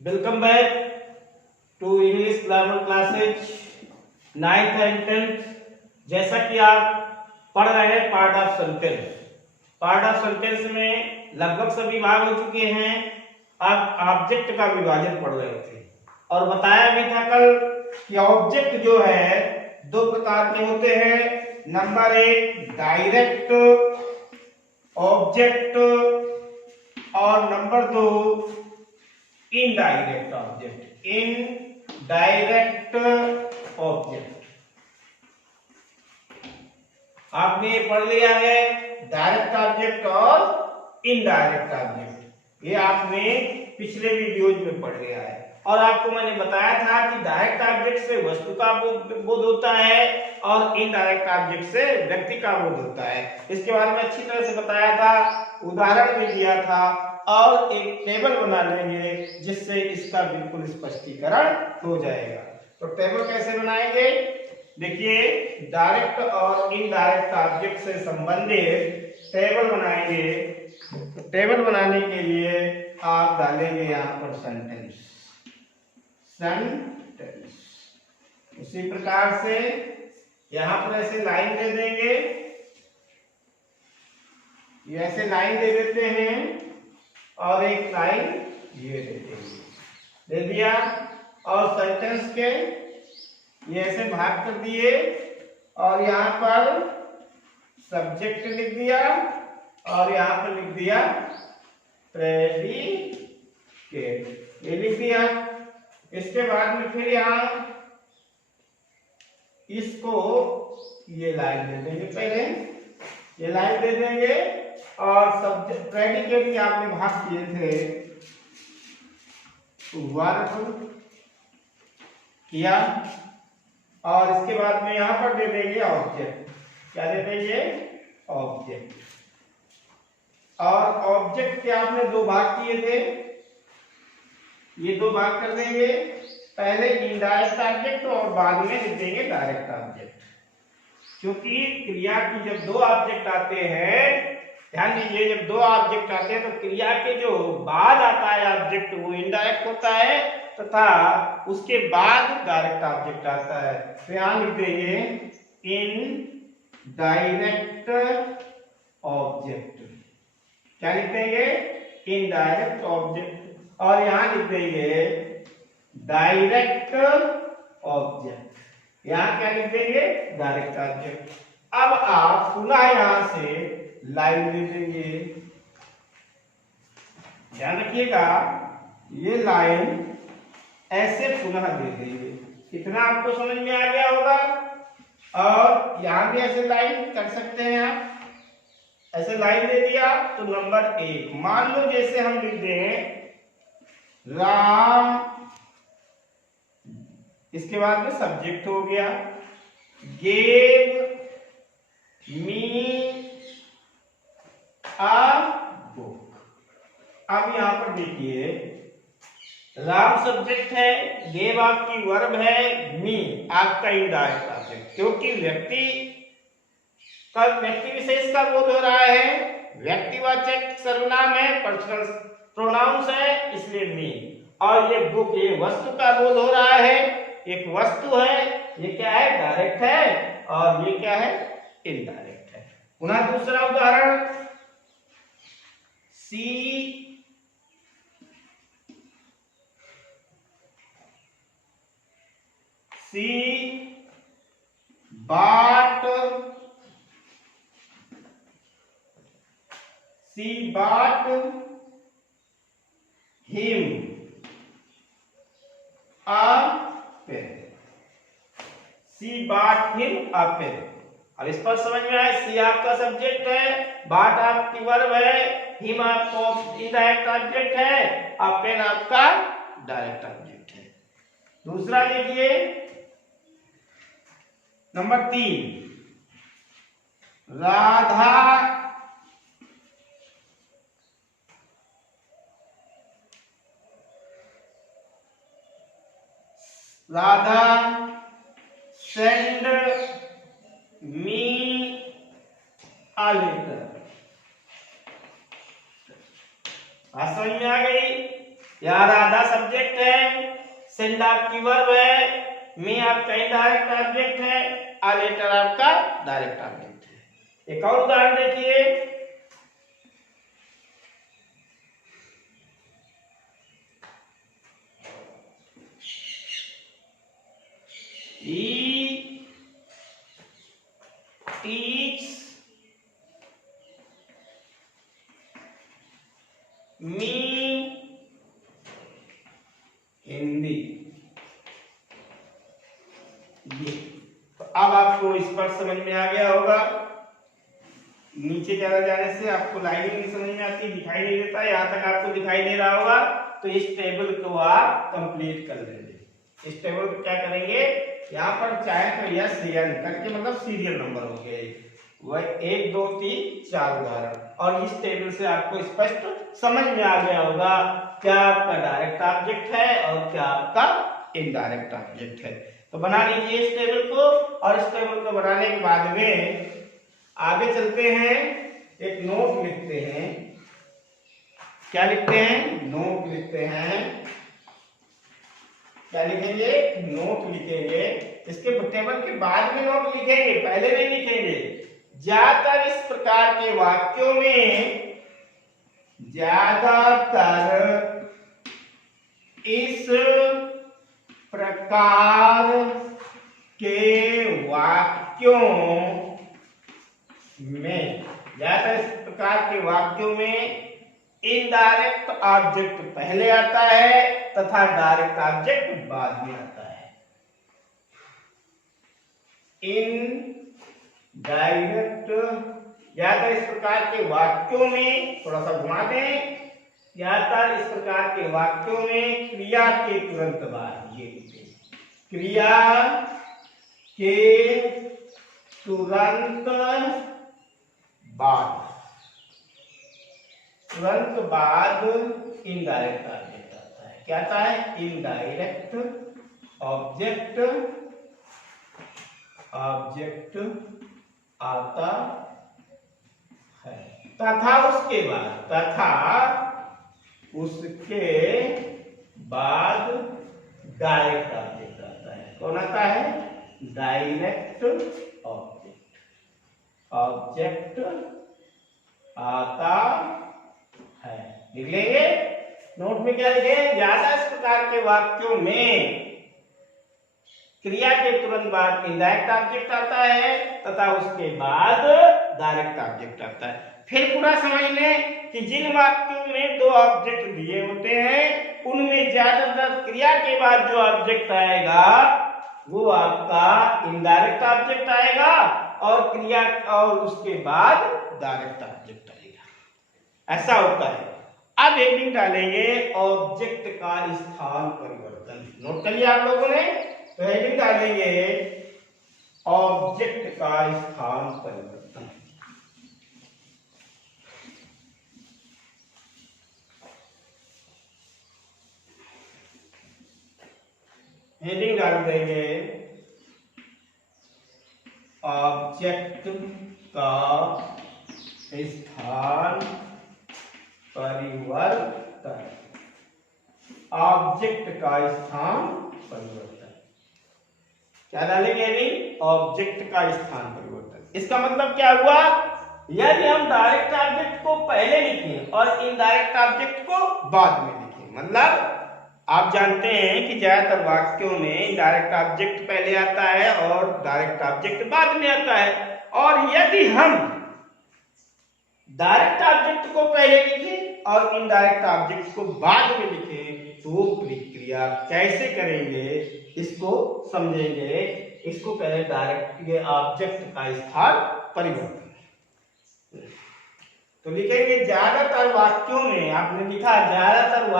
Welcome back to English grammar classes 9th and 10th। जैसा कि आप पढ़ रहे हैं पार्ट ऑफ सेंटेंस में लगभग सभी भाग हो चुके हैं। अब ऑब्जेक्ट का विभाजन पढ़ रहे थे और बताया भी था कल कि ऑब्जेक्ट जो है दो प्रकार के होते हैं। नंबर 1 डायरेक्ट ऑब्जेक्ट और नंबर 2 इनडायरेक्ट ऑब्जेक्ट। आपने पढ़ लिया है डायरेक्ट ऑब्जेक्ट और इनडायरेक्ट ऑब्जेक्ट, ये आपने पिछले वीडियोज में पढ़ लिया है। और आपको मैंने बताया था कि डायरेक्ट ऑब्जेक्ट से वस्तु का बोध होता है और इनडायरेक्ट ऑब्जेक्ट से व्यक्ति का बोध होता है। इसके बारे में अच्छी तरह से बताया था, उदाहरण भी दिया था और एक टेबल बना लेंगे जिससे इसका बिल्कुल स्पष्टीकरण हो जाएगा। तो टेबल कैसे बनाएंगे? देखिए, डायरेक्ट और इनडायरेक्ट ऑब्जेक्ट से संबंधित टेबल बनाएंगे। तो टेबल बनाने के लिए आप डालेंगे यहाँ पर सेंटेंस। उसी प्रकार से यहाँ पर ऐसे लाइन दे देंगे, ये ऐसे लाइन दे देते हैं और एक लाइन ये दे देंगे, दे दिया। और सेंटेंस के ये ऐसे भाग कर दिए और यहाँ पर सब्जेक्ट लिख दिया और यहाँ पर लिख दिया प्रेडिकेट, ये लिख दिया। इसके बाद में फिर यहाँ इसको ये लाइन दे देंगे, पहले ये लाइन दे देंगे और सब्जेक्ट प्रेडिकेट के आपने भाग किए थे, वर्ब किया और इसके बाद में यहां पर दे देंगे ऑब्जेक्ट। क्या दे देंगे? ऑब्जेक्ट। और ऑब्जेक्ट के आपने दो भाग किए थे, ये दो भाग कर देंगे, पहले इनडायरेक्ट ऑब्जेक्ट और बाद में लिख देंगे डायरेक्ट ऑब्जेक्ट। क्योंकि क्रिया की जब दो ऑब्जेक्ट आते हैं, ध्यान दीजिए, जब दो ऑब्जेक्ट आते हैं तो क्रिया के जो बाद आता है ऑब्जेक्ट वो इनडायरेक्ट होता है तथा उसके बाद डायरेक्ट ऑब्जेक्ट आता है। तो यहां लिख देंगे इन डायरेक्ट ऑब्जेक्ट। क्या लिख देंगे? Indirect object. और यहां लिख देंगे डायरेक्ट ऑब्जेक्ट। यहां क्या लिख देंगे? Direct object. अब आप पुनः यहां से लाइन दे देंगे, ध्यान रखिएगा, ये लाइन ऐसे पुनः दे देंगे। इतना आपको समझ में आ गया होगा। और यहां भी ऐसे लाइन कर सकते हैं आप, ऐसे लाइन दे दिया तो नंबर 1 मान लो जैसे हम लिख दें राम, इसके बाद में सब्जेक्ट हो गया, गेव मी आ बुक। अब यहां पर देखिए, राम सब्जेक्ट है, गेव आपकी वर्ब है, मी आपका इनडायरेक्ट ऑब्जेक्ट। क्योंकि व्यक्ति विशेष का बोध हो रहा है, व्यक्तिवाचक सर्वनाम है, पर्सनल प्रोनाउंस है, इसलिए मी। और ये बुक, ये वस्तु का बोध हो रहा है, एक वस्तु है, ये क्या है? डायरेक्ट है और ये क्या है? इनडायरेक्ट है। पुनः दूसरा उदाहरण, सी bought him a pen। C bought him a pen। अब इस पर समझ में आए, सी आपका सब्जेक्ट है, बाट आपकी वर्ब है, हिम आपका इनडायरेक्ट ऑब्जेक्ट है, आ पेन आपका डायरेक्ट ऑब्जेक्ट है। दूसरा देखिए, number 3 Radha send me a letter. समझ में आ गई? यहाँ राधा सब्जेक्ट है, सेंड आपकी वर्ब है, मी आपका इनडायरेक्ट ऑब्जेक्ट है, आ लेटर आपका डायरेक्ट ऑब्जेक्ट है। एक और उदाहरण देखिए, he teaches me हिंदी। ये तो अब आपको स्पष्ट समझ में आ गया होगा। नीचे ज्यादा जाने से आपको लाइनिंग नहीं समझ में आती, दिखाई नहीं देता, यहाँ तक आपको दिखाई दे रहा होगा। तो इस टेबल को आप कंप्लीट कर लेंगे। इस टेबल को क्या करेंगे, यहाँ पर चाहे तो यस एन करके मतलब सीरियल नंबर हो गए, वह 1 2 3 4 उदाहरण, और इस टेबल से आपको स्पष्ट समझ में आ गया होगा क्या आपका डायरेक्ट ऑब्जेक्ट है और क्या आपका इनडायरेक्ट ऑब्जेक्ट है। तो बना लीजिए इस टेबल को, और इस टेबल को बनाने के बाद में आगे चलते हैं, एक नोट लिखते हैं। क्या लिखते हैं, नोट लिखते हैं। क्या लिखेंगे, नोट लिखेंगे। इसके टेबल के बाद में नोट लिखेंगे, पहले नहीं लिखेंगे। ज्यादातर इस प्रकार के वाक्यों में, ज्यादातर इस प्रकार के वाक्यों में, ज्यादातर इस प्रकार के वाक्यों में इनडायरेक्ट ऑब्जेक्ट पहले आता है तथा डायरेक्ट ऑब्जेक्ट बाद में आता है। इनडायरेक्ट, ज्यादातर इस प्रकार के वाक्यों में, थोड़ा सा घुमा दें, ज्यादातर इस प्रकार के वाक्यों में क्रिया के तुरंत बाद, ये क्रिया के तुरंत बाद, तुरंत बाद इनडायरेक्ट ऑब्जेक्ट आता है। क्या आता है, इनडायरेक्ट ऑब्जेक्ट, ऑब्जेक्ट आता है। तथा उसके बाद, तथा उसके बाद डायरेक्ट ऑब्जेक्ट आता है। कौन आता है, डायरेक्ट ऑब्जेक्ट, ऑब्जेक्ट आता है। लिख लेंगे नोट में, क्या लिखें, ज्यादा इस प्रकार के वाक्यों में क्रिया के तुरंत बाद इनडायरेक्ट ऑब्जेक्ट आता है तथा उसके बाद डायरेक्ट ऑब्जेक्ट आता है। फिर पूरा समझ लें कि जिन वाक्यों में 2 ऑब्जेक्ट दिए होते हैं उनमें ज्यादातर क्रिया के बाद जो ऑब्जेक्ट आएगा वो आपका इनडायरेक्ट ऑब्जेक्ट आएगा, और क्रिया और उसके बाद डायरेक्ट ऑब्जेक्ट आएगा। ऐसा होता है। अब हेडिंग डालेंगे, ऑब्जेक्ट का स्थान परिवर्तन। नोट कर लिया आप लोगों ने, तो हेडिंग डालेंगे ऑब्जेक्ट का स्थान परिवर्तन। हेडिंग डाल देंगे ऑब्जेक्ट का स्थान परिवर्तन, ऑब्जेक्ट का स्थान परिवर्तन। क्या डालेंगे, ऑब्जेक्ट का स्थान परिवर्तन। इसका मतलब क्या हुआ, यदि हम डायरेक्ट ऑब्जेक्ट को पहले लिखें और इनडायरेक्ट ऑब्जेक्ट को बाद में लिखें, मतलब आप जानते हैं कि ज्यादातर वाक्यों में डायरेक्ट ऑब्जेक्ट पहले आता है और डायरेक्ट ऑब्जेक्ट बाद में आता है, और यदि हम डायरेक्ट ऑब्जेक्ट को पहले लिखें और इनडायरेक्ट ऑब्जेक्ट को बाद में लिखें तो प्रक्रिया कैसे करेंगे इसको समझेंगे। इसको कहें डायरेक्ट ऑब्जेक्ट का स्थान परिवर्तन। तो लिखेंगे ज्यादातर वाक्यों में, आपने लिखा ज्यादातर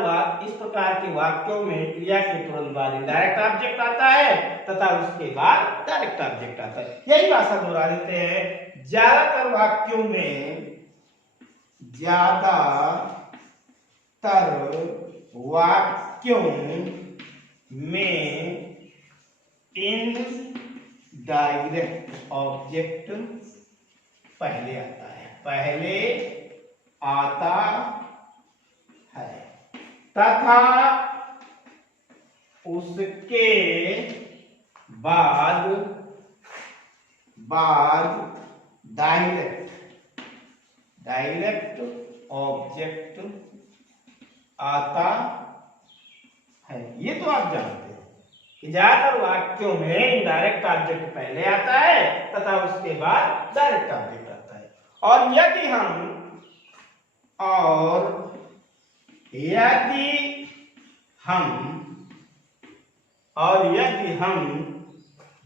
वाक्य, इस प्रकार के वाक्यों में क्रिया के तुरंत बाद इनडायरेक्ट ऑब्जेक्ट आता है तथा उसके बाद डायरेक्ट ऑब्जेक्ट आता है। यही भाषा दोहरा देते हैं, ज्यादातर वाक्यों में, ज्यादातर वाक्यों में इनडायरेक्ट ऑब्जेक्ट पहले आता है, पहले आता है। तथा उसके बाद डायरेक्ट ऑब्जेक्ट आता है। ये तो आप जानते हैं कि ज्यादातर वाक्यों में इनडायरेक्ट ऑब्जेक्ट पहले आता है तथा उसके बाद डायरेक्ट ऑब्जेक्ट आता है। और यदि हम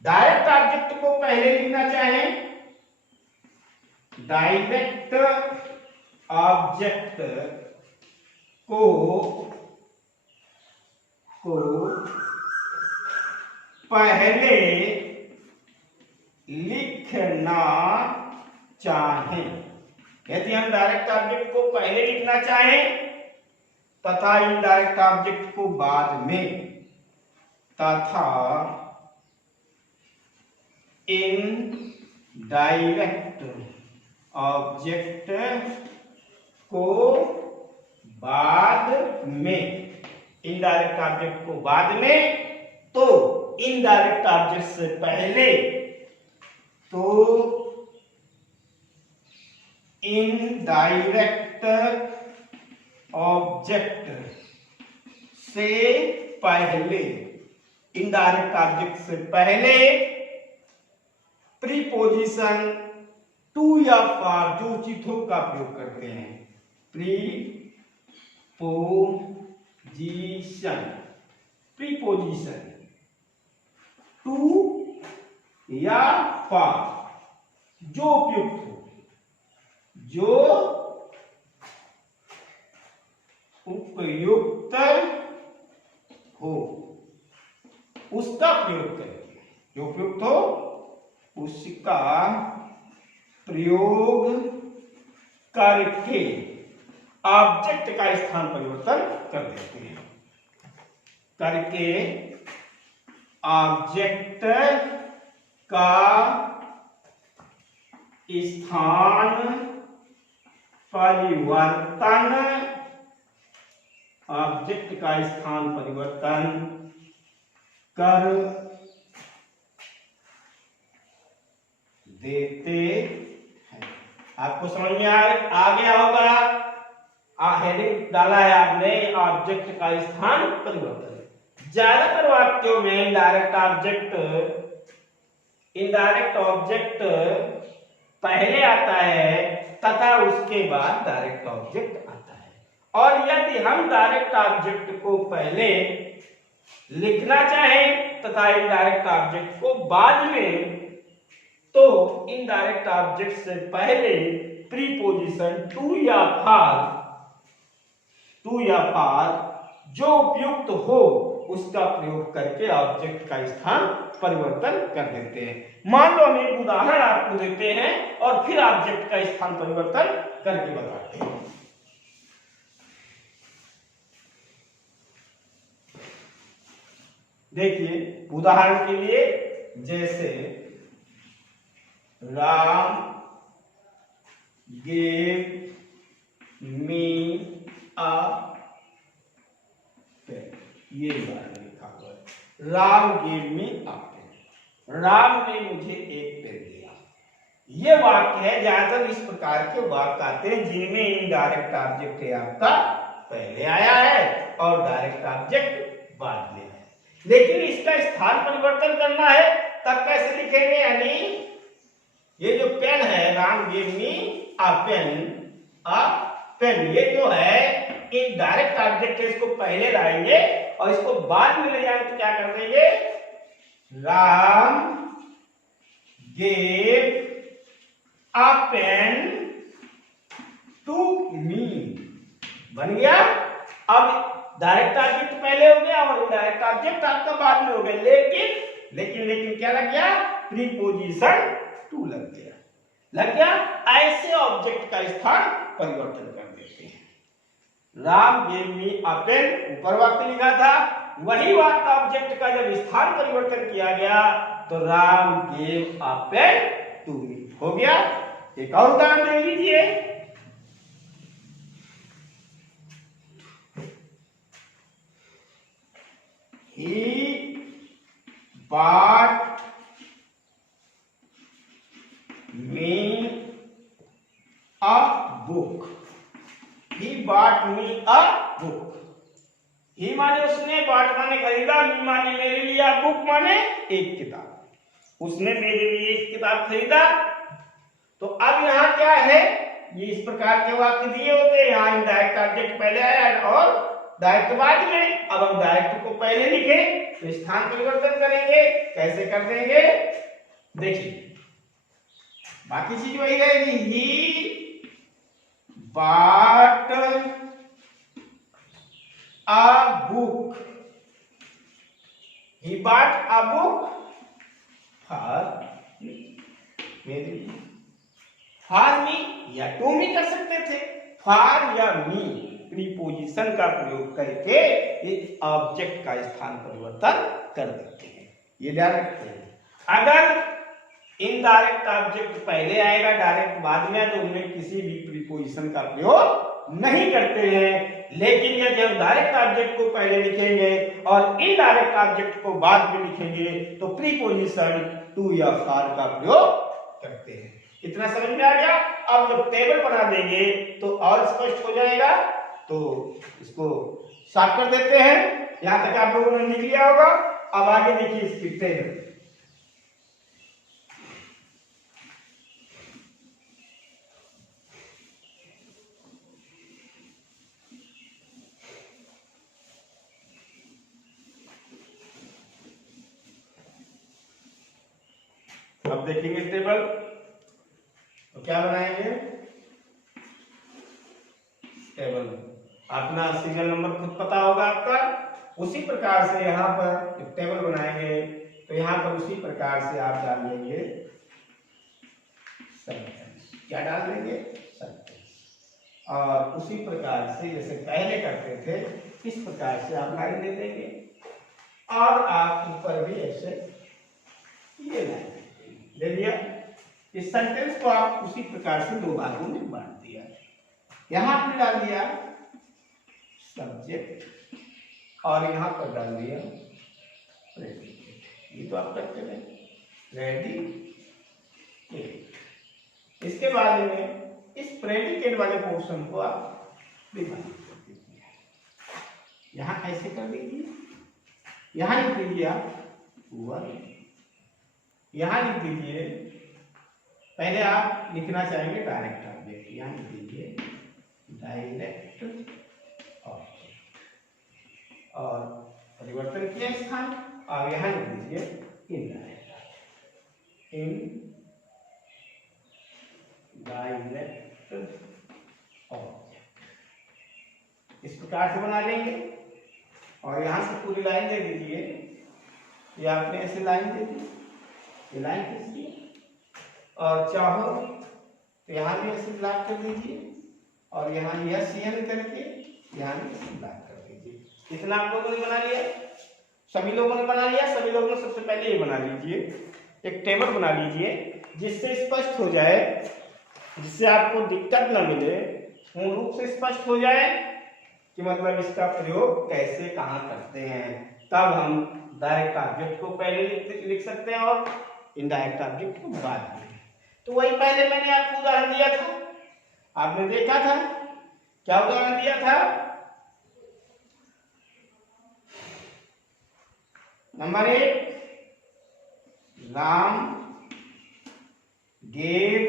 डायरेक्ट ऑब्जेक्ट को पहले लिखना चाहें, डायरेक्ट ऑब्जेक्ट को पहले लिखना चाहें, यदि हम डायरेक्ट ऑब्जेक्ट को पहले लिखना चाहें तथा इनडायरेक्ट ऑब्जेक्ट को बाद में, तथा इनडायरेक्ट ऑब्जेक्ट को बाद में, इनडायरेक्ट ऑब्जेक्ट को बाद में तो इनडायरेक्ट ऑब्जेक्ट से पहले, तो इनडायरेक्ट ऑब्जेक्ट से पहले, इनडायरेक्ट ऑब्जेक्ट से पहले प्रीपोजिशन टू या फॉर जो उचित हो का प्रयोग करते हैं। प्रीपोजिशन टू या फॉर जो उपयुक्त हो उसका प्रयोग करके, जो उपयुक्त हो उसका प्रयोग करके ऑब्जेक्ट का स्थान परिवर्तन कर देते हैं, करके ऑब्जेक्ट का स्थान परिवर्तन, ऑब्जेक्ट का स्थान परिवर्तन कर देते हैं। आपको समझ में आ गया होगा, हेडिंग डाला है आपने, ऑब्जेक्ट का स्थान परिवर्तन। ज्यादातर वाक्यों में इनडायरेक्ट ऑब्जेक्ट पहले आता है तथा उसके बाद डायरेक्ट ऑब्जेक्ट आता है। और यदि हम डायरेक्ट ऑब्जेक्ट को पहले लिखना चाहें तथा इनडायरेक्ट ऑब्जेक्ट को बाद में, तो इनडायरेक्ट ऑब्जेक्ट से पहले प्रीपोजिशन टू या फॉर जो उपयुक्त हो उसका प्रयोग करके ऑब्जेक्ट का स्थान परिवर्तन कर देते हैं। मान लो हम एक उदाहरण आपको देते हैं और फिर ऑब्जेक्ट का स्थान परिवर्तन करके बताते हैं। देखिए उदाहरण के लिए, जैसे Ram gave me a pen, ये बात लिखा हुआ है, Ram gave me a pen, Ram ने मुझे एक पेन दिया। ये वाक्य है, ज्यादातर इस प्रकार के वाक्य आते हैं जिनमें इनडायरेक्ट ऑब्जेक्ट है आपका पहले आया है और डायरेक्ट ऑब्जेक्ट बाद में है। लेकिन इसका स्थान परिवर्तन करना है तब कैसे लिखेंगे, यानी ये जो पेन है, राम गिव मी अ पेन, ये जो है इनडायरेक्ट ऑब्जेक्ट है, इसको पहले लाएंगे और इसको बाद में ले जाएंगे तो क्या कर देंगे, Ram gave a pen to me, बन गया। अब डायरेक्ट ऑब्जेक्ट पहले हो गया और इनडायरेक्ट ऑब्जेक्ट आपका बाद में हो गया, लेकिन क्या लग गया, प्रीपोजिशन टू लग गया। ऐसे ऑब्जेक्ट का स्थान परिवर्तन कर देते हैं। राम गेव मी अ पेन, ऊपर वाक्य लिखा था, वही वाक्य ऑब्जेक्ट का जब स्थान परिवर्तन किया गया तो Ram gave a pen to me हो गया। एक और उदाहरण दे लीजिए, He bought me a book. He bought me a book. ही माने उसने, bought माने खरीदा, me माने मेरे लिए, book माने एक किताब। उसने मेरे लिए एक किताब खरीदा। तो अब यहाँ क्या है, ये इस प्रकार के वाक्य दिए होते हैं। यहाँ इनडायरेक्ट ऑब्जेक्ट पहले आया और डायरेक्ट बाद में। अब हम डायरेक्ट को पहले लिखे तो स्थान परिवर्तन करेंगे। कैसे कर देंगे देखिए, बाकी चीज वही रहेगी। ही bought a book. He bought a book for मेरे, for me या to me कर सकते थे। for या me प्रीपोजिशन का प्रयोग करके इस ऑब्जेक्ट का स्थान परिवर्तन कर देते हैं। ये ध्यान रखते हैं। अगर इनडायरेक्ट ऑब्जेक्ट पहले आएगा, डायरेक्ट बाद में, तो उनमें किसी भी प्रीपोजिशन का प्रयोग नहीं करते हैं। लेकिन यदि हम डायरेक्ट ऑब्जेक्ट को पहले लिखेंगे और इनडायरेक्ट ऑब्जेक्ट को बाद में लिखेंगे तो प्रीपोजिशन टू या फॉर का प्रयोग करते हैं। इतना समझ में आ गया। अब जब टेबल बना देंगे तो और स्पष्ट हो जाएगा। तो इसको साफ कर देते हैं। यहां तक आप लोगों ने लिख लिया होगा। अब आगे देखिए इसकी टेबल। अब देखेंगे टेबल तो क्या बनाएंगे। टेबल अपना सीरियल नंबर खुद पता होगा आपका। उसी प्रकार से यहाँ पर एक टेबल बनाएंगे तो यहाँ पर उसी प्रकार से आप डाल देंगे सेंटेंस। क्या डाल देंगे सेंटेंस। और उसी प्रकार से जैसे पहले करते थे इस प्रकार से आप लाइन दे देंगे। और आप ऊपर भी ऐसे ये लाइन ले लिया। इस सेंटेंस को आप उसी प्रकार से दो भागों में बांट दिया। यहां आपने डाल दिया सब्जेक्ट और यहां पर डाल दिया प्रेडिकेट। ये तो आप करते रहे रेडी। इसके बाद में इस प्रेडिकेट वाले पोर्शन को आप विभाजित कर दीजिए। यहां ऐसे कर दीजिए। यहां लिख दीजिए आप वन। यहां लिख दीजिए, पहले आप लिखना चाहेंगे डायरेक्ट ऑब्जेक्ट। यहां लिख दीजिए डायरेक्ट ऑब्जेक्ट और परिवर्तन किया स्थान। और यहां लिख दीजिए इनडायरेक्ट ऑब्जेक्ट। इस प्रकार से बना लेंगे। और यहां से पूरी लाइन दे दीजिए। ये आपने ऐसे लाइन दे दी, ये लाइन खींचिए। और चाहो तो यहाँ भी ऐसे ब्लॉक कर दीजिए और यहाँ यह सीएन करके यहाँ भी ब्लॉक कर दीजिए। इतना आप लोगों ने बना लिया, सभी लोगों ने बना लिया। सभी लोगों ने सबसे पहले ये बना लीजिए, एक टेबल बना लीजिए जिससे स्पष्ट हो जाए, जिससे आपको दिक्कत न मिले, पूर्ण रूप से स्पष्ट हो जाए कि मतलब इसका प्रयोग कैसे कहाँ करते हैं। तब हम डायरेक्ट ऑब्जेक्ट को पहले लिख सकते हैं और इनडायरेक्ट ऑब्जेक्ट को बाद में। तो वही पहले मैंने आपको उदाहरण दिया था, आपने देखा था। क्या उदाहरण दिया था? Number 1, Ram gave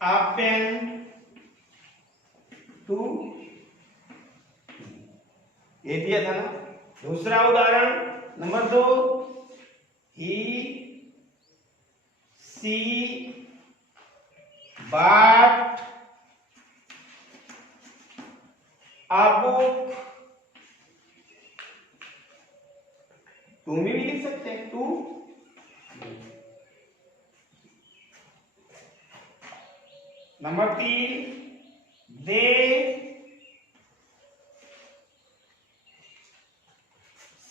a pen to, ये दिया था ना। दूसरा उदाहरण number 2, she bought a book। To में भी लिख सकते हैं, to. Number 3, they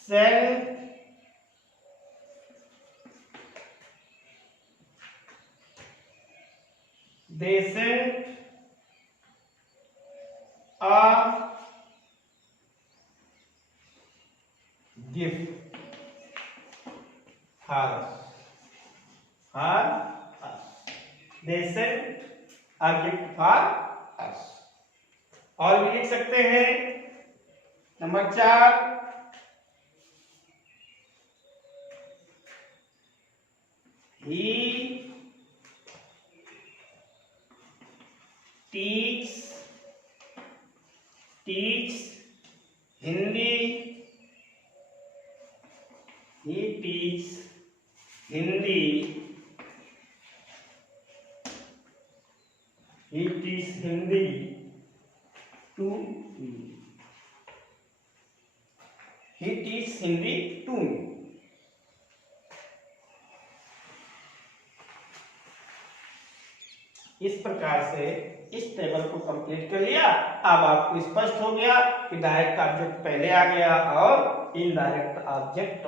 sent a Harsh, they sent a gift for Harsh. और भी लिख सकते हैं। Number 4, he teach Hindi, he teach Hindi, he teach Hindi to me, he teach Hindi to me। इस प्रकार से इस टेबल को कंप्लीट कर लिया। अब आपको स्पष्ट हो गया कि डायरेक्ट ऑब्जेक्ट पहले आ गया और इनडायरेक्ट ऑब्जेक्ट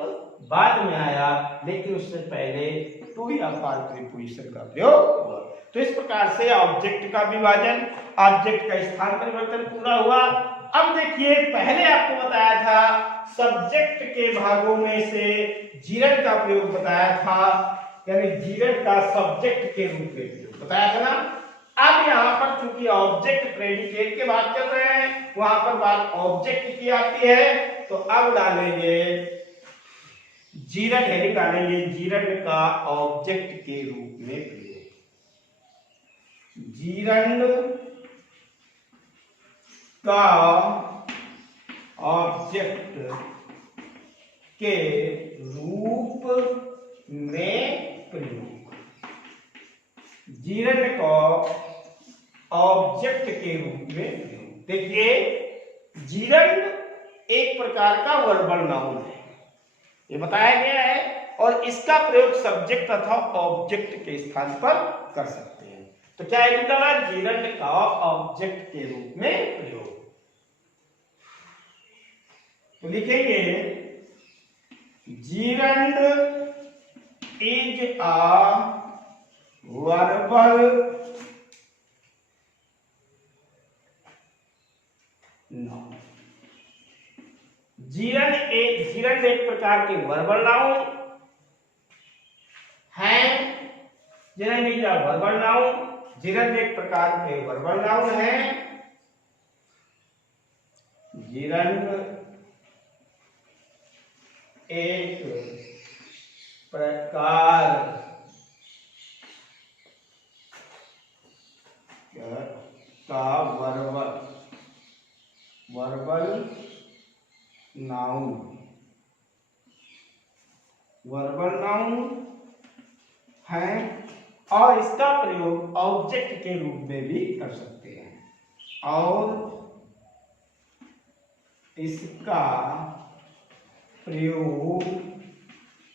बाद में आया, लेकिन उससे पहले टू या फॉर प्रीपोजिशन का प्रयोग हुआ। तो इस प्रकार से ऑब्जेक्ट का विभाजन, ऑब्जेक्ट का स्थान परिवर्तन पूरा हुआ। अब देखिए, पहले आपको बताया था सब्जेक्ट के भागों में से जीरन का प्रयोग बताया था, यानी जीरन का सब्जेक्ट के रूप में प्रयोग बताया था ना। अब यहाँ पर चूंकि ऑब्जेक्ट प्रेडिकेट के बात कर रहे हैं, वहां पर बात ऑब्जेक्ट की आती है, तो अब डालेंगे जीरन, हेडिंग डालेंगे जीरन का ऑब्जेक्ट के रूप में प्रयोग। जीरन का ऑब्जेक्ट के रूप में प्रयोग। जीरन को ऑब्जेक्ट के रूप में प्रयोग। देखिए, जीरन एक प्रकार का वर्बल नाउन है, ये बताया गया है, और इसका प्रयोग सब्जेक्ट तथा ऑब्जेक्ट के स्थान पर कर सकते हैं। तो क्या है, जीरन का ऑब्जेक्ट के रूप में प्रयोग। तो लिखेंगे Jiran is a verbal noun. Jiran एक प्रकार के वर्बल नाउन है। Jiran is a verbal noun, Jiran एक प्रकार के वर्बल नाउन है। जीरन एक प्रकार का वर्बल नाउन है, और इसका प्रयोग ऑब्जेक्ट के रूप में भी कर सकते हैं, और इसका प्रयोग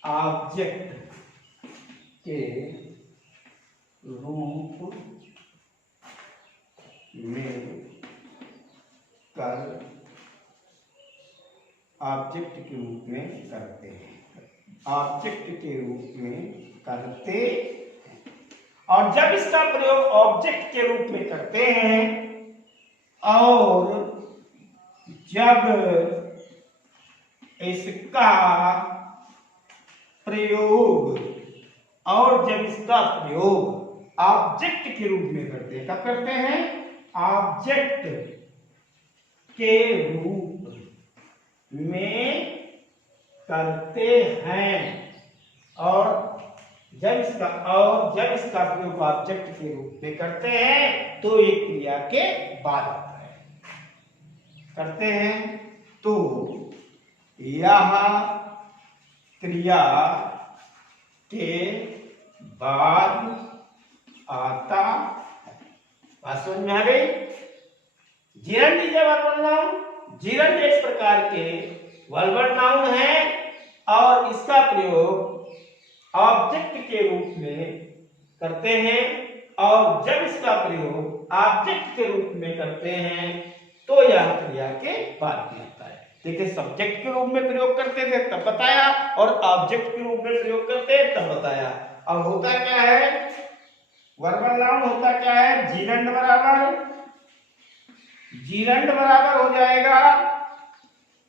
ऑब्जेक्ट के रूप में ऑब्जेक्ट के रूप में करते हैं, ऑब्जेक्ट के रूप में करते हैं। और जब इसका प्रयोग ऑब्जेक्ट के रूप में करते हैं, और जब इसका प्रयोग ऑब्जेक्ट के रूप में करते हैं, कब करते हैं, ऑब्जेक्ट के रूप में करते हैं, और जब इसका प्रयोग ऑब्जेक्ट के रूप में करते हैं तो एक क्रिया के बाद आता है। करते हैं तो यह क्रिया के बाद आता है। बात समझ में आ गई? Jiran is a verbal noun, Jiran एक प्रकार के वर्बल नाउन है, और इसका प्रयोग ऑब्जेक्ट के रूप में करते हैं, और जब इसका प्रयोग ऑब्जेक्ट के रूप में करते हैं तो यह क्रिया के बाद में आता है। देखिए, सब्जेक्ट के रूप में प्रयोग करते थे तब बताया, और ऑब्जेक्ट के रूप में प्रयोग करते हैं तब बताया। अब होता क्या है, वर्बल नाउन होता क्या है, जीरंड बराबर हो जाएगा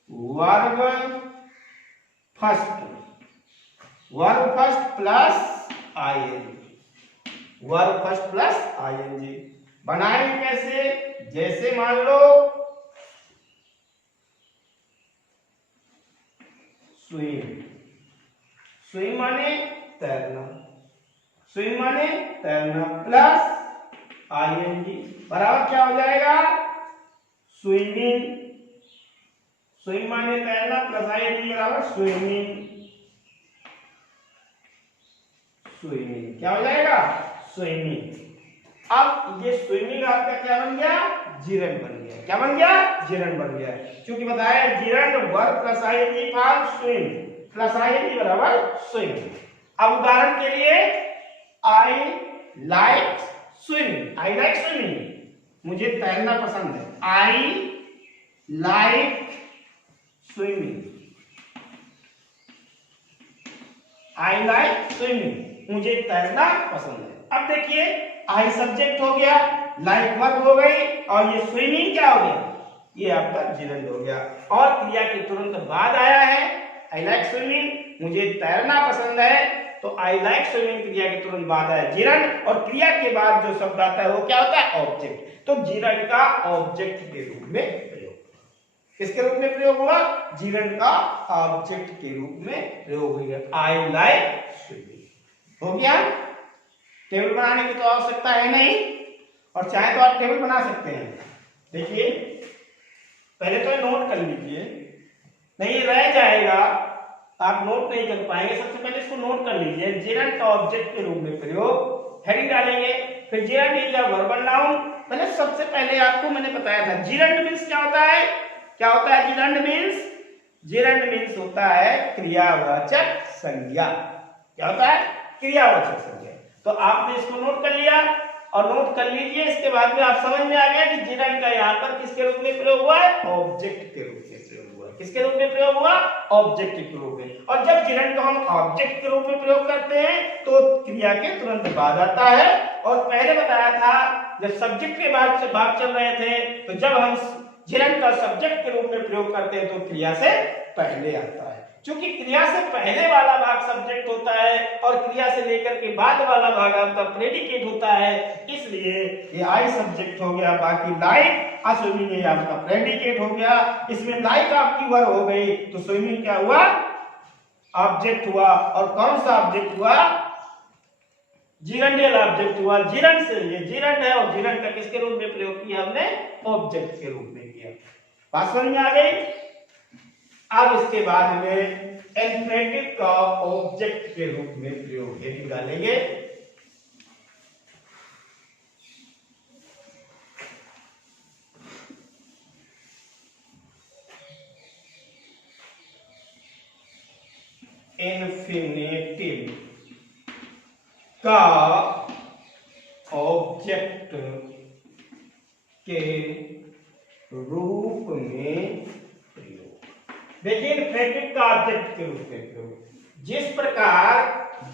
verb first, verb first plus ING, verb first plus ING. बनाएंगे कैसे? जैसे मान लो स्विम, स्विम माने तैरना, स्विम माने तैरना प्लस आईएनजी बराबर क्या हो जाएगा? स्विमिंग, स्विम माने तैरना प्लस आईएनजी बराबर स्विमिंग, स्विमिंग क्या हो जाएगा? स्विमिंग। अब ये स्विमिंग आपका क्या बन गया? जिरंड बन गया। क्या बन गया? जिरंड बन गया। क्योंकि बताया gerund verb plus ING form swim plus ING बराबर स्विम। अब उदाहरण के लिए I like swimming, I like swimming, मुझे तैरना पसंद है। I like swimming, I like swimming, मुझे तैरना पसंद है। अब देखिए आई सब्जेक्ट हो गया, लाइक वर्ब हो गई, और ये स्विमिंग क्या हो गया? ये आपका जिरंड हो गया। और क्रिया के तुरंत बाद आया है आई लाइक स्विमिंग, मुझे तैरना पसंद है, तो आई लाइक स्विमिंग क्रिया के तुरंत बाद आया जिरंड, और क्रिया के बाद जो शब्द आता है वो क्या होता है? ऑब्जेक्ट। तो जिरंड का ऑब्जेक्ट के रूप में प्रयोग, किसके रूप में प्रयोग हुआ? जिरंड का ऑब्जेक्ट के रूप में प्रयोग हो गया। आई लाइक स्विमिंग हो गया। टेबल बनाने की तो आवश्यकता है नहीं, और चाहे तो आप टेबल बना सकते हैं। देखिए पहले तो नोट कर लीजिए, नहीं रह जाएगा, आप नोट नहीं कर पाएंगे। सबसे पहले इसको नोट कर लीजिए। जिरंड का ऑब्जेक्ट के रूप में प्रयोग, हेडिंग डालेंगे, फिर gerund is a verbal noun. पहले सबसे पहले आपको मैंने बताया था जिरंड मींस क्या होता है? क्या होता है जिरंड मींस? जिरंड मींस होता है क्रियावाचक संज्ञा। क्या होता है? क्रियावाचक संज्ञा। तो आपने इसको नोट कर लिया, और नोट कर लीजिए, इसके बाद में आप समझ में आ गया कि जिरंड का यहाँ पर किसके रूप में प्रयोग हुआ है? ऑब्जेक्ट के रूप में प्रयोग हुआ है। किसके रूप में प्रयोग हुआ? ऑब्जेक्ट के रूप में। और जब जिरंड को हम ऑब्जेक्ट के रूप में प्रयोग करते हैं तो क्रिया के तुरंत बाद आता है। और पहले बताया था जब सब्जेक्ट के बाद से भाग चल रहे थे, तो जब हम जिरंड का सब्जेक्ट के रूप में प्रयोग करते हैं तो क्रिया से पहले आता है। क्योंकि क्रिया से पहले वाला भाग सब्जेक्ट होता है और क्रिया से लेकर के बाद वाला भाग आपका प्रेडिकेट होता है, इसलिए ये आई सब्जेक्ट हो गया, बाकी लाइक स्विमिंग ये आपका प्रेडिकेट हो गया। इसमें लाइक आपकी वर्ब हो गई, तो स्विमिंग क्या हुआ? ऑब्जेक्ट हुआ। और कौन सा ऑब्जेक्ट हुआ? जिरंडियल ऑब्जेक्ट हुआ। जिरंड से ये जिरंड है, और जिरंड का किसके रूप में प्रयोग किया हमने? ऑब्जेक्ट के रूप में किया। बात समझ में आ गई? अब इसके बाद में इन्फिनेटिव का ऑब्जेक्ट के रूप में प्रयोग हेडिंग डालेंगे। इन्फिनेटिव का ऑब्जेक्ट के रूप में प्रयोग। देखिए इन्फिनेटिव का ऑब्जेक्ट के रूप में प्रयोग, जिस प्रकार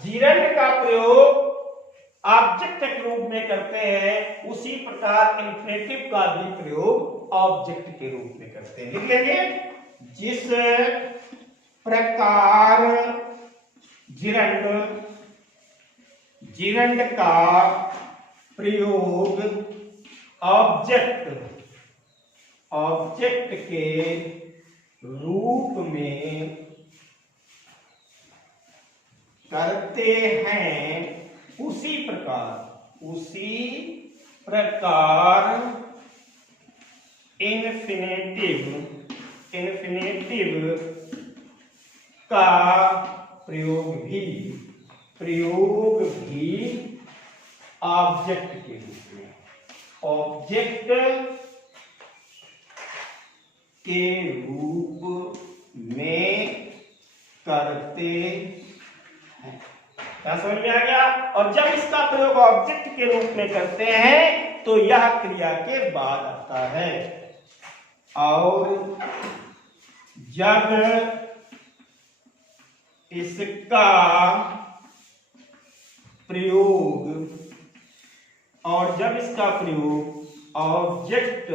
जिरंड का प्रयोग ऑब्जेक्ट के रूप में करते हैं, उसी प्रकार इन्फिनेटिव का भी प्रयोग ऑब्जेक्ट के रूप में करते हैं। लिख लेंगे, जिस प्रकार जिरंड का प्रयोग ऑब्जेक्ट के रूप में करते हैं, उसी प्रकार इन्फिनेटिव का प्रयोग भी ऑब्जेक्ट के रूप में करते हैं। क्या समझ में आ गया? और जब इसका प्रयोग ऑब्जेक्ट के रूप में करते हैं तो यह क्रिया के बाद आता है, और जब इसका प्रयोग ऑब्जेक्ट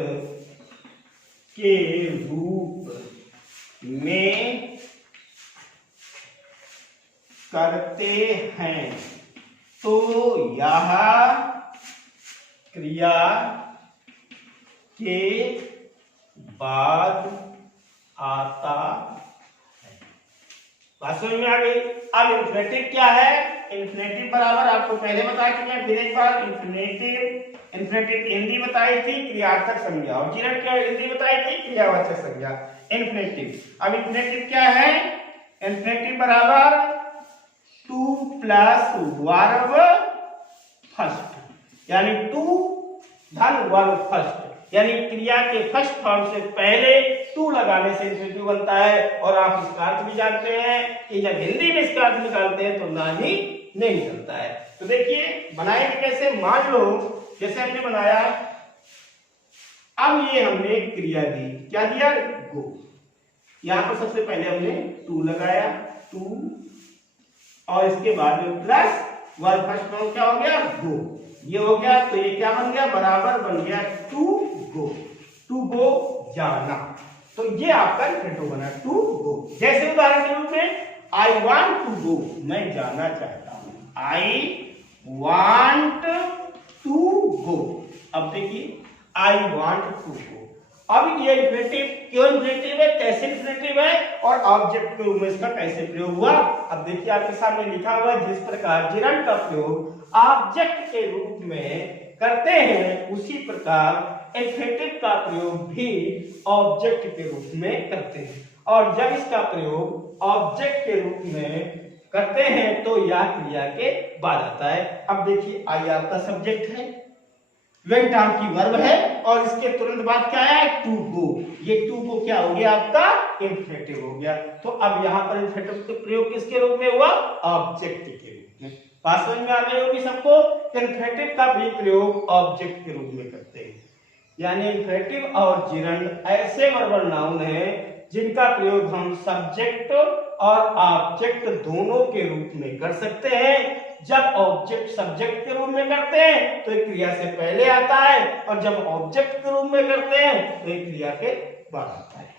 के रूप में करते हैं तो यह क्रिया के बाद आता है। बात समझ में आ गई। अब इन्फिनेटिव क्या है? इन्फिनेटिव बराबर आपको पहले बता चुके हैं, फिर एक बार इन्फिनेटिव हिंदी बताई थी क्रियार्थक संज्ञा, और जीरन क्या हिंदी बताई थी क्रियावाचक संज्ञा। इन्फिनेटिव, अब इन्फिनेटिव क्या है? इन्फिनेटिव बराबर टू प्लस वर्ब फर्स्ट, यानी टू धन वर्ब फर्स्ट, यानी क्रिया के फर्स्ट फॉर्म से पहले टू लगाने से इन्फिनेटिव बनता है। और आप इसका अर्थ भी जानते हैं कि जब हिंदी में इसका अर्थ निकालते हैं तो ना ही नहीं निकलता है। तो देखिए बनाएंगे कैसे। मान लो जैसे हमने बनाया, अब ये हमने एक क्रिया दी, क्या दिया? गो। यहां पर सबसे पहले हमने टू लगाया, टू, और इसके बाद में प्लस वर्ब फर्स्ट फॉर्म क्या हो गया? गो। ये हो गया, तो ये क्या बन गया? बराबर बन गया टू गो, टू गो जाना। तो ये आपका इन्फिनेटिव बना, टू गो। जैसे उदाहरण के रूप में आई वांट टू गो, मैं जाना चाहता हूं, आई वांट टू गो। अब देखिए आई वांट टू गो। अब ये इन्फिनेटिव क्यों इन्फिनेटिव है, कैसे इन्फिनेटिव है, और ऑब्जेक्ट के रूप में इसका कैसे प्रयोग हुआ। अब देखिए आपके सामने लिखा हुआ है, जिस प्रकार जिरंड का प्रयोग ऑब्जेक्ट के रूप में करते हैं उसी प्रकार इन्फिनेटिव का प्रयोग भी ऑब्जेक्ट के रूप में करते हैं। और जब इसका प्रयोग ऑब्जेक्ट के रूप में करते हैं तो यह क्रिया के बाद आता है। अब देखिए आई आपका सब्जेक्ट है, वेंट आपकी वर्ब है, और इसके तुरंत बाद क्या है? To go. ये टू गो क्या हो गया? आपका इन्फिनेटिव हो गया। तो अब यहाँ पर इन्फिनेटिव का प्रयोग किसके रूप में हुआ? ऑब्जेक्ट के रूप में। बात समझ में आ गई होगी सबको। इन्फिनेटिव का भी प्रयोग ऑब्जेक्ट के रूप में करते हैं, यानी इन्फिनेटिव और जिरंड ऐसे वर्बल नाउन है जिनका प्रयोग हम सब्जेक्ट और ऑब्जेक्ट दोनों के रूप में कर सकते हैं। जब ऑब्जेक्ट सब्जेक्ट के रूप में करते हैं तो एक क्रिया से पहले आता है, और जब ऑब्जेक्ट के रूप में करते हैं तो एक क्रिया के बाद आता है।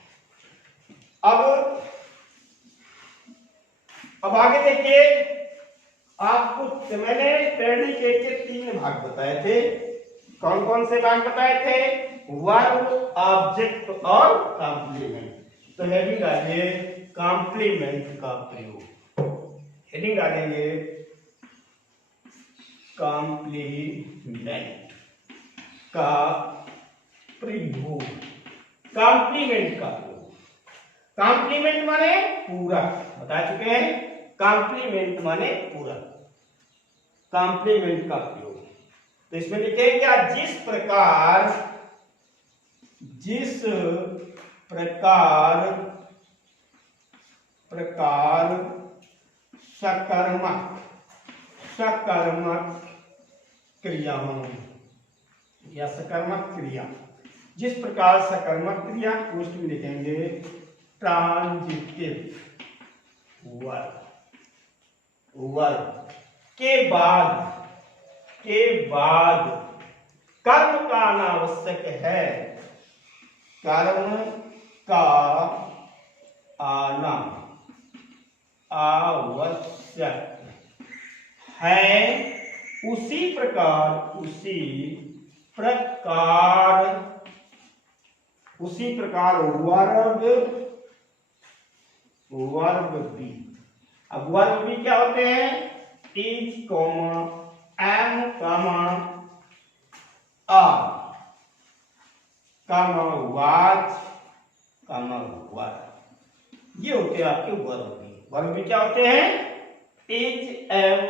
अब आगे देखिए, आपको मैंने प्रेडिकेट के 3 भाग बताए थे। कौन कौन से भाग बताए थे? वर्ब, ऑब्जेक्ट और कॉम्प्लीमेंट। तो हेडिंग डालिए कॉम्प्लीमेंट का प्रयोग, हेडिंग डालेंगे कॉम्प्लीमेंट का प्रयोग, कॉम्प्लीमेंट का प्रयोग। कॉम्प्लीमेंट माने पूरक, बता चुके हैं। कॉम्प्लीमेंट माने पूरक, कॉम्प्लीमेंट का प्रयोग। तो इसमें लिखेंगे क्या? जिस प्रकार सकर्मक क्रियाओं या सकर्मक क्रिया, जिस प्रकार सकर्मक क्रिया पोस्ट में लिखेंगे ट्रांजिटिव वर्ब के बाद कर्म का अनावश्यक है, कर्म का आना आवश्यक है, उसी प्रकार वर्ब भी। अब वर्ब भी क्या होते हैं? इज, एम, आर, वाच, वर, ये होते हैं आपके वर्ब भी। वर्ब भी क्या होते हैं? इज, एम,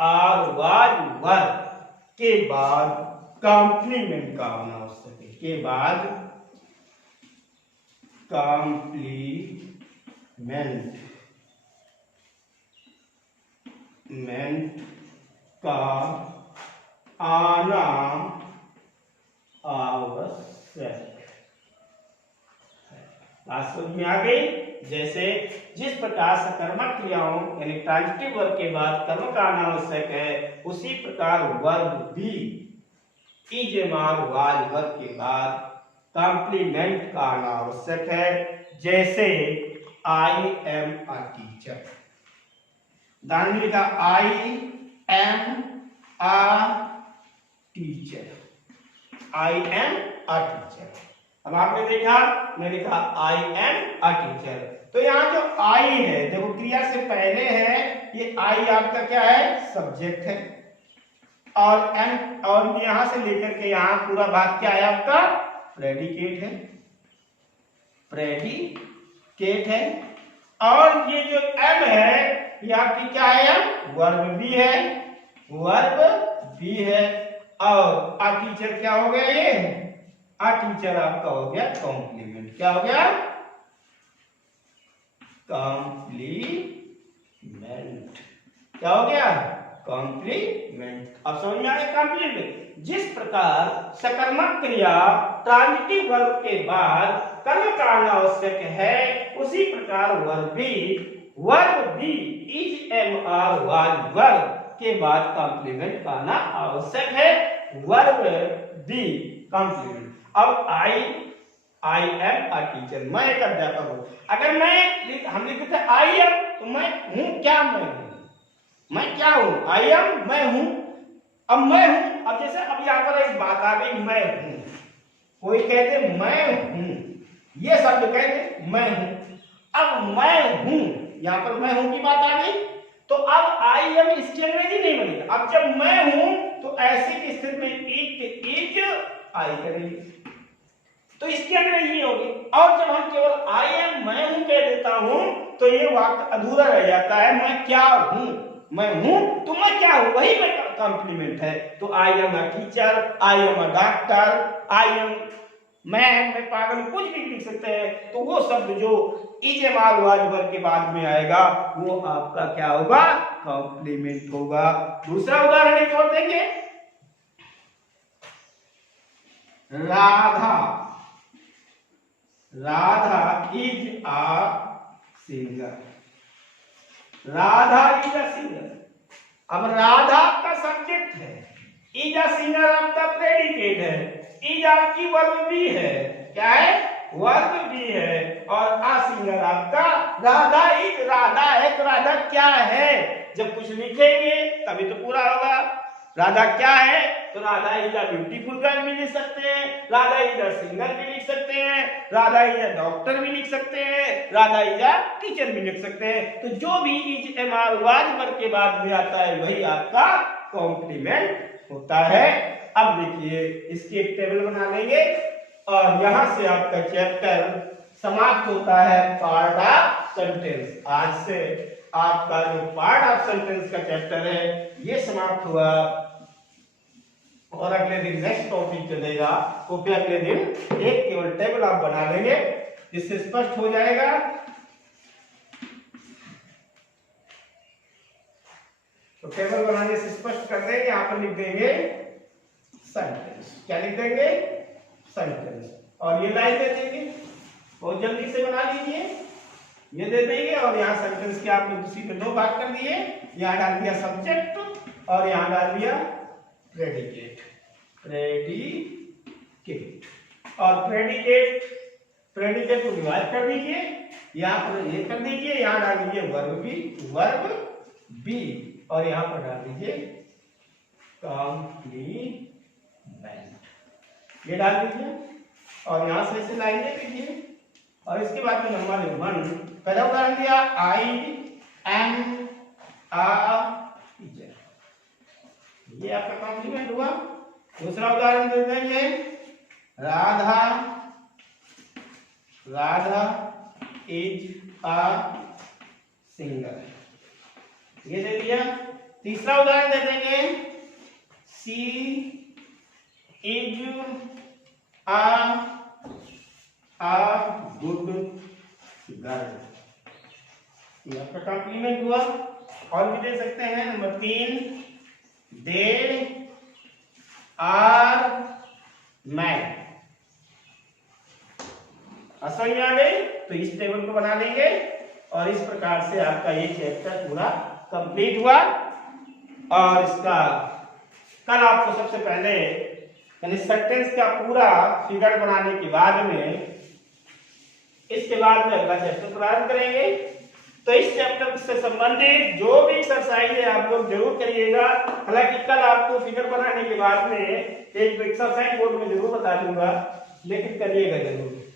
आर, वाज, वर के बाद कॉम्प्लीमेंट का होना आवश्यक है, के बाद कॉम्प्लीमेंट का आना आवश्यक है। बात समझ में आ गई। जैसे जिस प्रकार सकर्मक क्रियाओं यानी ट्रांजिटिव वर्ब के बाद कर्म का आना आवश्यक है, उसी प्रकार वर्ब भी इज, एम, आर, वाज, वर के बाद कॉम्प्लीमेंट का आना आवश्यक है। जैसे आई एम अ टीचर, उदाहरण में लिखा I am a teacher, I am a teacher. अब आपने देखा, मैं लिखा आई एम अ टीचर। तो यहाँ जो आई है, देखो क्रिया से पहले है, ये आई आपका क्या है, सब्जेक्ट है, और एम, और यहां से लेकर के यहाँ पूरा भाग क्या है आपका, प्रेडिकेट है, प्रेडिकेट है। और ये जो एम है, ये आपकी क्या है, वर्ब भी है, वर्ब भी है। और आ टीचर क्या हो गया, ये आ टीचर आपका हो गया कॉम्प्लीमेंट। क्या हो गया, कॉम्प्लीमेंट। क्या हो गया, कॉम्प्लीमेंट। अब समझ में आ गया कॉम्प्लीमेंट। जिस प्रकार सकर्मक क्रिया ट्रांजिटिव वर्ब के बाद कर्म का आना आवश्यक है, उसी प्रकार वर्ब भी is am are was verb के बाद कॉम्प्लीमेंट का आना आवश्यक है, वर्ब भी कॉम्प्लीमेंट। अब आई एम अ टीचर, मैं एक अध्यापक हूं। अगर हम लिखते थे आई एम, तो मैं हूं क्या, मैं क्या हूं, आई एम मैं हूं। अब मैं हूं, अब जैसे अब यहां पर एक बात आ गई, मैं हूं, कोई कहते मैं हूं, ये शब्द कहते मैं हूं। अब मैं हूं, यहां पर मैं हूं की बात आ गई, तो अब आई एम इसकी अंग्रेजी नहीं बनेगा। अब जब मैं हूं, तो ऐसी स्थिति में इज आई करेंगे, तो इसकी अंग्रेजी नहीं होगी। और जब हम केवल आई एम मैं हूं कह देता हूं, तो ये वाक्य अधूरा रह जाता है। मैं क्या हूं, मैं हूं तो मैं क्या हूं, वही मैं कॉम्प्लीमेंट है। तो I am a teacher, I am a doctor, I am मैं पागल, कुछ भी लिख सकते हैं। तो वो शब्द जो is am are was verb के बाद में आएगा, वो आपका क्या होगा, कॉम्प्लीमेंट होगा। दूसरा उदाहरण एक और देंगे, Radha, Radha is a singer, Radha is a singer. अब राधा का सब्जेक्ट है, इज अ सिंगर आपका प्रेडिकेट है, इज आपकी वर्ब भी है, क्या है, वर्ब भी है, और अ सिंगर आपका राधा इज, राधा है तो राधा क्या है, जब कुछ लिखेंगे तभी तो पूरा होगा। राधा क्या है, तो Radha is a beautiful girl भी लिख सकते हैं, राधा इज अ सिंगर भी लिख सकते हैं, राधा इज अ डॉक्टर भी लिख सकते हैं, राधा इज अ टीचर भी लिख सकते हैं। तो जो भी is am are was verb के बाद में आता है, वही आपका कॉम्प्लीमेंट होता है। अब देखिए, इसकी एक टेबल बना लेंगे, और यहां से आपका चैप्टर समाप्त होता है, पार्ट ऑफ सेंटेंस। आज से आपका जो पार्ट ऑफ सेंटेंस का चैप्टर है, ये समाप्त हुआ, और अगले दिन नेक्स्ट टॉपिक चलेगा। तो फिर अगले दिन एक केवल टेबल आप बना लेंगे, जिससे स्पष्ट हो जाएगा। तो टेबल बनाने से स्पष्ट कर देंगे, यहाँ पर लिख देंगे सेंटेंस। क्या लिख देंगे, सेंटेंस, और ये लाइन दे देंगे, बहुत जल्दी से बना लीजिए, ये दे देंगे। और यहाँ सेंटेंस के आपने उसी में दो भाग कर दिए, यहाँ डाल दिया सब्जेक्ट और यहाँ डाल दिया प्रेडिकेट, प्रेडिकेट, और प्रेडिकेट को डिवाइड कर दीजिए, यहाँ पर ये कर दीजिए, यहाँ डाल दीजिए वर्ब बी, और यहाँ पर डाल दीजिए कॉम्प्लीमेंट, ये डाल दीजिए, और यहाँ से लाइन दे दीजिए। और इसके बाद में नंबर 1, पहला उदाहरण दिया, आई एम अ टीचर, ये आपका कॉम्प्लीमेंट हुआ। दूसरा उदाहरण दे देंगे, राधा इज अ सिंगर, ये दे दिया। तीसरा उदाहरण दे देंगे, she is a good girl, ये आपका कॉम्प्लीमेंट हुआ। और भी दे सकते हैं, नंबर 3, दे आर मैड, समझ में आ गई। तो इस टेबल को बना लेंगे, और इस प्रकार से आपका ये चैप्टर पूरा कंप्लीट हुआ। और इसका कल आपको सबसे पहले यानी सेंटेंस का पूरा फिगर बनाने के बाद में, इसके बाद में अगला चैप्टर प्रारंभ करेंगे। तो इस चैप्टर से संबंधित जो भी एक्सरसाइज है आप लोग जरूर करिएगा। हालांकि कल आपको फिगर बनाने के बाद में एक एक्सरसाइज बोर्ड में जरूर बता दूंगा, लेकिन करिएगा जरूर।